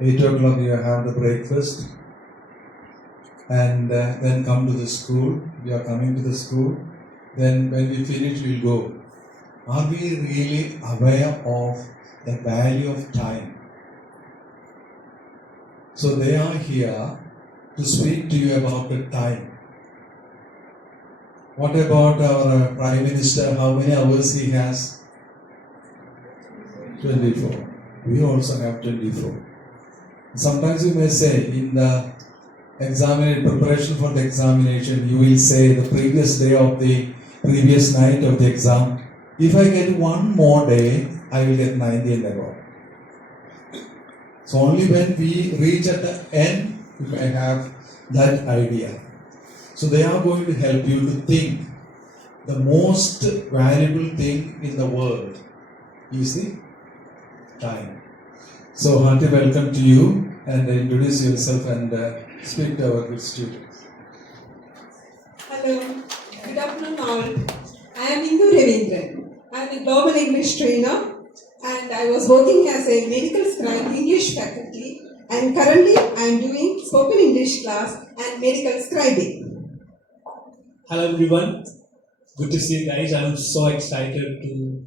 8 o'clock you have the breakfast, and then come to the school. We are coming to the school. Then when we finish, we'll go. Are we really aware of the value of time? So they are here to speak to you about the time. What about our Prime Minister? How many hours he has? 24. We also have 24. Sometimes you may say in the preparation for the examination, you will say the previous day of the previous night of the exam, if I get one more day, I will get 90 and above. So only when we reach at the end, you may have that idea. So they are going to help you to think the most valuable thing in the world is the time. So hearty welcome to you, and introduce yourself and speak to our good students. Hello, good afternoon all. I am Indu Ravindran. I am a global English trainer and I was working as a medical scribe English faculty, and currently I am doing spoken English class and medical scribing. Hello everyone, good to see you guys. I'm so excited to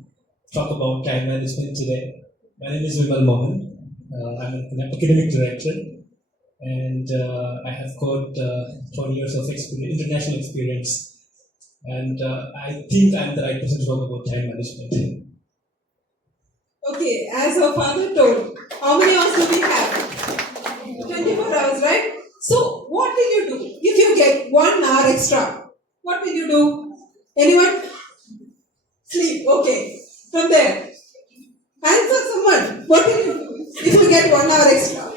talk about time management today. My name is Vimal Mohan. I'm an academic director, and I have got 20 years of international experience, and I think I'm the right person to talk about time management. Okay, as our father told, how many hours do we have? 24 hours, right? So, what will you do if you get 1 hour extra? What will you do? Anyone? Sleep, okay. From there, answer someone. What will you do if you get 1 hour extra?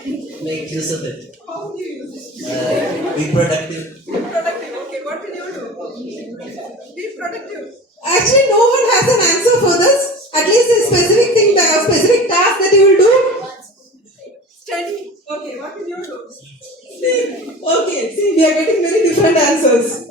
Make use of it. How will you use it? Be productive. Be productive, okay. What will you do? Be productive. Actually, no one has an answer for this. At least a specific thing, a specific task that you will do. Study. Okay, what will you do? Sleep. Okay, see, we are getting very different answers.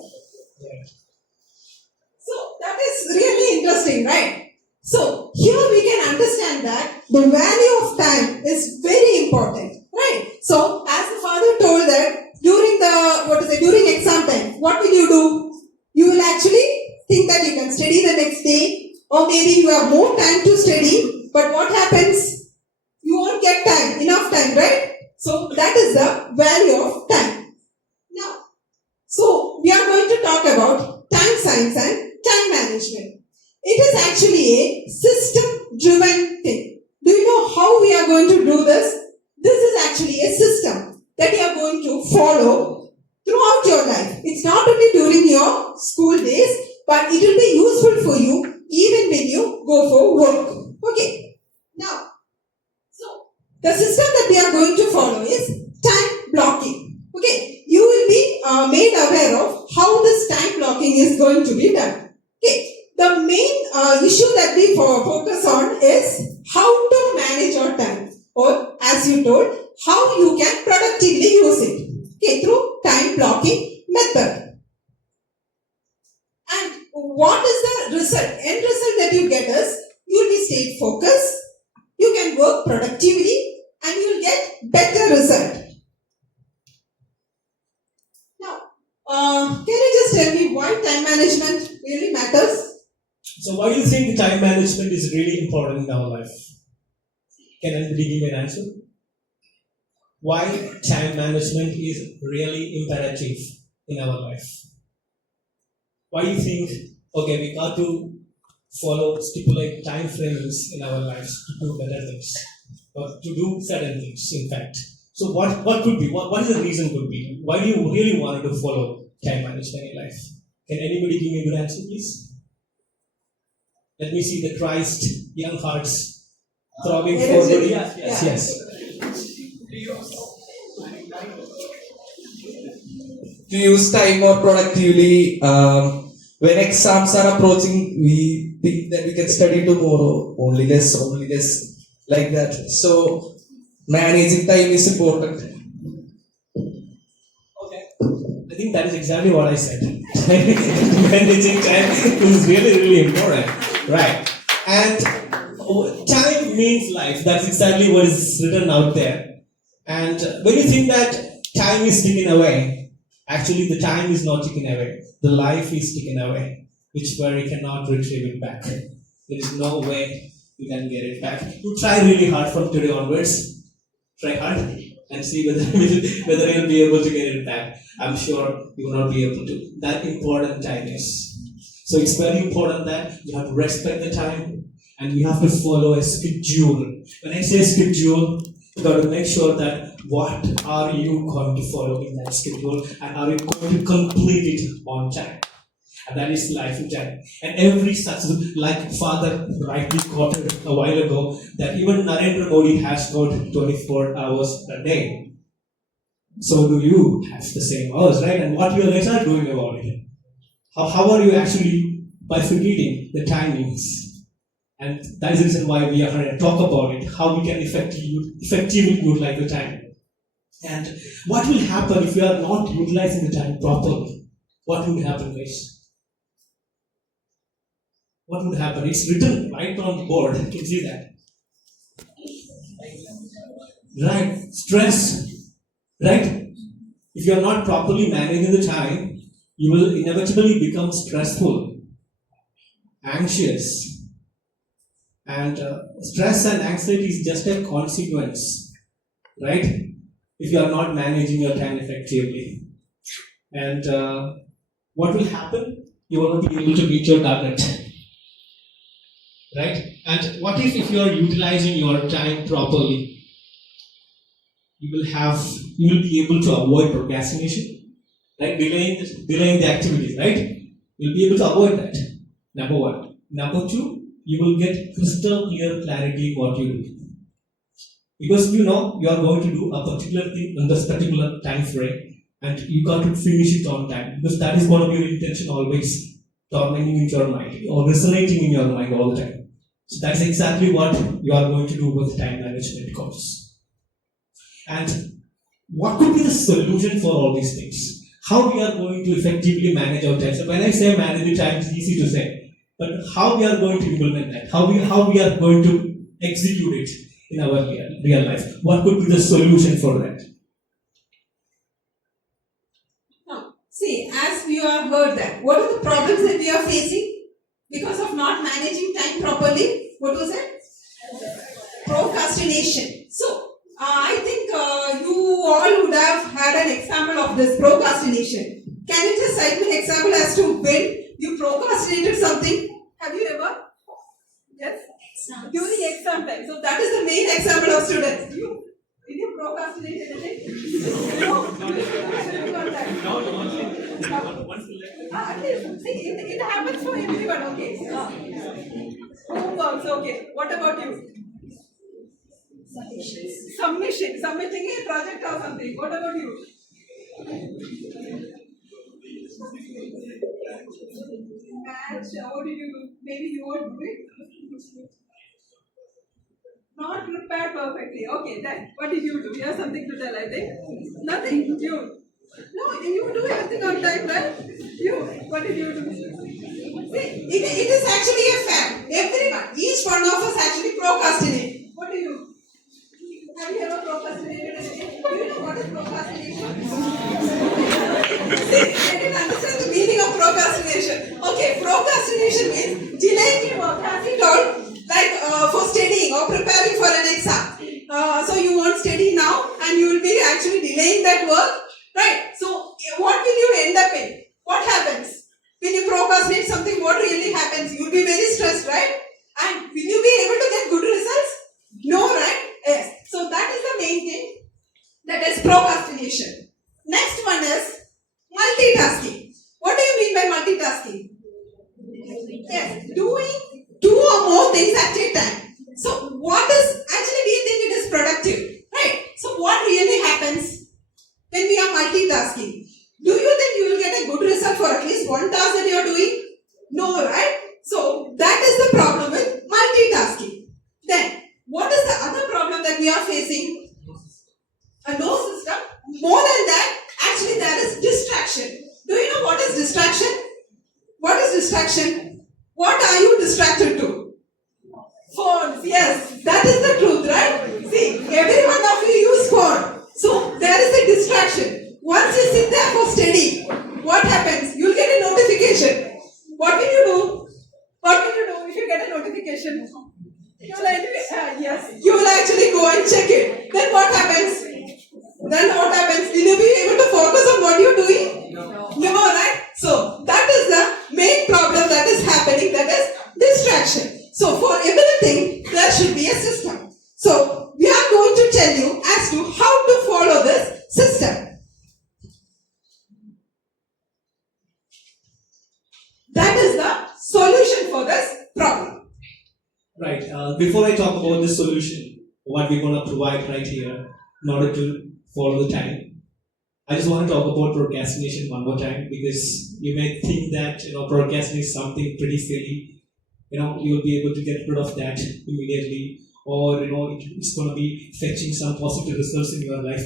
So, that is really interesting, right? So, here we can understand that the value of time is very important, right? So, as the father told that during exam time, what will you do? You will actually think that you can study the next day, or maybe you have more time to study, but what happens? You won't get enough time, right? So, that is the value of time. Now, so we are going to talk about time science and time management. It is actually a system-driven thing. Do you know how we are going to do this? This is actually a system that you are going to follow throughout your life. It's not only during your school days, but it will be useful for you even when you go for work. Okay. Now, so the system that we are going to follow is time blocking. Okay. You will be made aware of how this time blocking is going to be done. Okay. The main issue that we focus on is how to manage your time, or as you told, how you can productively use it, okay, through time blocking method. And what is the result? End result that you get is you will be stay focused, you can work productively, and you will get better result. Now, can you just tell me why time management really matters? So why do you think time management is really important in our life? Can anybody give me an answer? Why time management is really imperative in our life? Why do you think, okay, we got to stipulate time frames in our lives to do better things, or to do certain things, in fact. So what could be, what is the reason could be? Why do you really want to follow time management in life? Can anybody give me a good answer, please? Let me see the Christ young hearts throbbing forward. Yes. To use time more productively. When exams are approaching, we think that we can study tomorrow. Only less, like that. So, managing time is important. Okay. I think that is exactly what I said. Managing time is really, really important. Right. And time means life. That's exactly what is written out there. And when you think that time is ticking away, actually the time is not ticking away. The life is ticking away, which where you cannot retrieve it back. There is no way you can get it back. You try really hard from today onwards. Try hard and see whether you'll be able to get it back. I'm sure you will not be able to. That important time is. So it's very important that you have to respect the time and you have to follow a schedule. When I say schedule, you got to make sure that what are you going to follow in that schedule and are you going to complete it on time. And that is life in time. And every success, like Father rightly quoted a while ago, that even Narendra Modi has got 24 hours a day. So do you have the same hours, right? And what your legs are doing about it? How are you actually bifurcating the timings? And that is the reason why we are going to talk about it, how we can effectively utilize the time. And what will happen if we are not utilizing the time properly? What will happen, guys? What would happen? It's written right on the board. You can see that. Right. Stress. Right? If you are not properly managing the time, you will inevitably become stressful, anxious. And stress and anxiety is just a consequence. Right? If you are not managing your time effectively. And what will happen? You will not be able to reach your target. Right? And what if you are utilizing your time properly? You will be able to avoid procrastination, right? Delaying the activities, right? You'll be able to avoid that. Number one. Number two, you will get crystal clear clarity in what you do. Because you know you are going to do a particular thing in this particular time frame and you got to finish it on time. Because that is going to be your intention always tormenting in your mind or resonating in your mind all the time. So that's exactly what you are going to do with time management course. And what could be the solution for all these things? How we are going to effectively manage our time? So when I say manage the time, it's easy to say, but how we are going to implement that? How we are going to execute it in our real life? What could be the solution for that? Now, see, as you have heard that, what are the problems that we are facing? Because of not managing time properly, what was it? Procrastination. So, I think you all would have had an example of this procrastination. Can you just cite me an example as to when you procrastinated something? Have you ever? Yes? During exam time. So, that is the main example of students. Did you procrastinate anything? At least, see, it happens for everyone, okay? Homeworks, okay. What about you? Submitting a project or something. What about you? Match, what did you do? Maybe you won't do it. Not prepared perfectly. Okay, then what did you do? You have something to tell, I think. Nothing. You. No, you do everything on time, right? You. What did you do? See, it is actually a fact. Everyone, each one of us actually procrastinate. What do you? Have you ever procrastinated anything? Do you know what is procrastination? See, I didn't understand the meaning of procrastination. Okay, procrastination means delaying your work, as you told, like for studying or preparing for an exam. So you won't study now and you will be actually delaying that work, right? So what will you end up in? What happens? When you procrastinate something, what really happens? You will be very stressed, right? And will you be able to get good results? No, right? Yes. So that is the main thing. That is procrastination. Next one is multitasking. What do you mean by multitasking? Yes, doing two or more things at a time. So what is, actually we think it is productive, right? So what really happens when we are multitasking? Do you think you will get a good result for at least one task that you are doing? No, right? So that is the problem with multitasking. Then, what is the other problem that we are facing? A no system. More than that, actually there is distraction. Do you know what is distraction? What is distraction? What are you distracted to? Phones. Yes, that is the truth, right? See, every one of you use phone. to how to follow this system. That is the solution for this problem. Right. Before I talk about the solution, what we're going to provide right here in order to follow the time, I just want to talk about procrastination one more time, because you may think that procrastination is something pretty silly. You'll be able to get rid of that immediately, or it's going to be fetching some positive results in your life.